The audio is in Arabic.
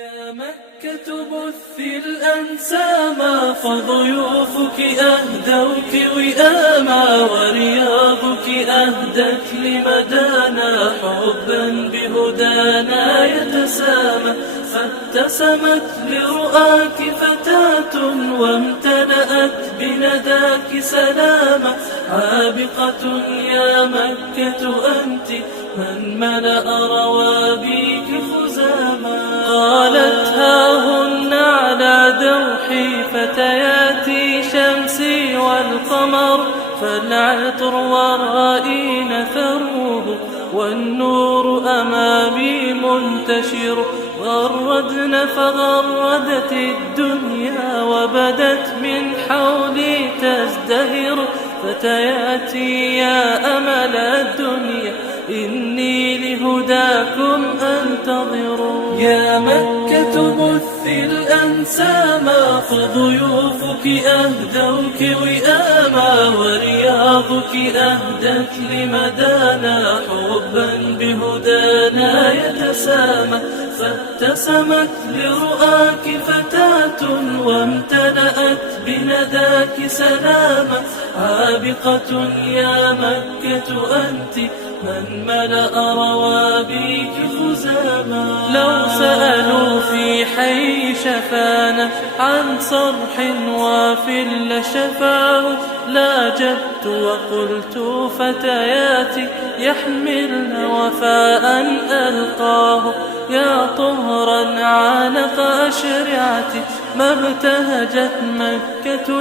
يا مكة بثي الأنساما فضيوفك أهدوك وئاما ورياضك أهدت لمدانا حبا بهدانا يتسامى فابتسمت لرؤاك فتاة وامتلأت بنداك سلاما عابقة يا مكة أنت من ملأ روابيك خزاما قالت هاهن على دوحي فتياتي شمسي والقمر فالعطر ورائي نثروه والنور أمامي منتشر غردن فغردت الدنيا وبدت من حولي تزدهر فتياتي يا أمل الدنيا إني لهداكم أنتظر يا مكة بثي الأنساما فضيوفك أهدوك وئاما ورياضك أهدت لمدانا حبا بهدانا يتسامى فابتسمت لرؤاك فتاة وامتلأت بنداك سلاما عابقة يا مكة أنت من ملأ روابيك خزاما لو سألوا في حي شفانا عن صرح وافل شفاه لاجبت وقلت فتياتي يحملن وفاء ألقاه يا طهرا عانق أشرعتي ما ابتهجت مكة